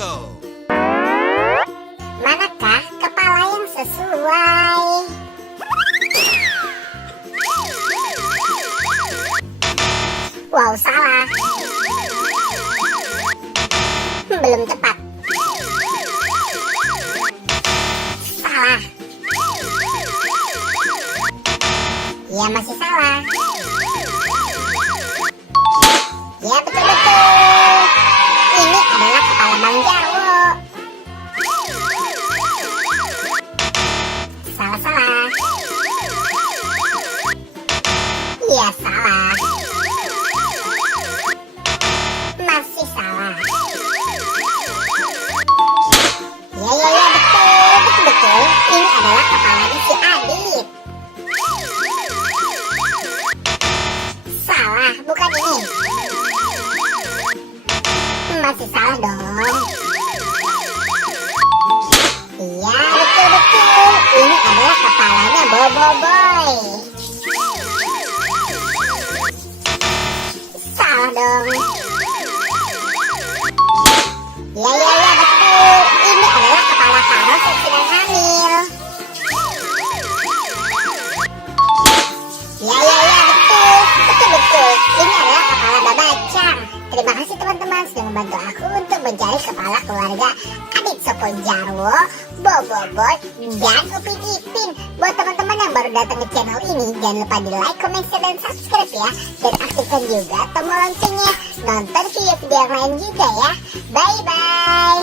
go. Manakah kepala yang sesuai? Wow, salah. Belum tepat. Salah. Ya, masih salah. Ya, betul-betul. Ini adalah kepala Bang Jarwo. Salah-salah. Ya, salah. Masih salah. Ya, betul. Ini adalah kepalanya si Adit. Salah, bukan ini. Masih salah dong. Iya, betul. Ini adalah kepalanya Bobo Boy. Salah dong. Ya, betul. Ini adalah kepala Karos yang sedang hamil. Ya, betul. Ini adalah kepala Babacang. Terima kasih teman-teman sudah membantu aku untuk mencari kepala keluarga Adit Sopo Jarwo, Bobo Boy, dan Upin Ipin. Buat teman-teman yang baru datang ke channel ini, jangan lupa di like, comment, share, dan subscribe ya. Dan aktifkan juga tombol loncengnya. Nonton video-video yang lain juga ya. Bye-bye.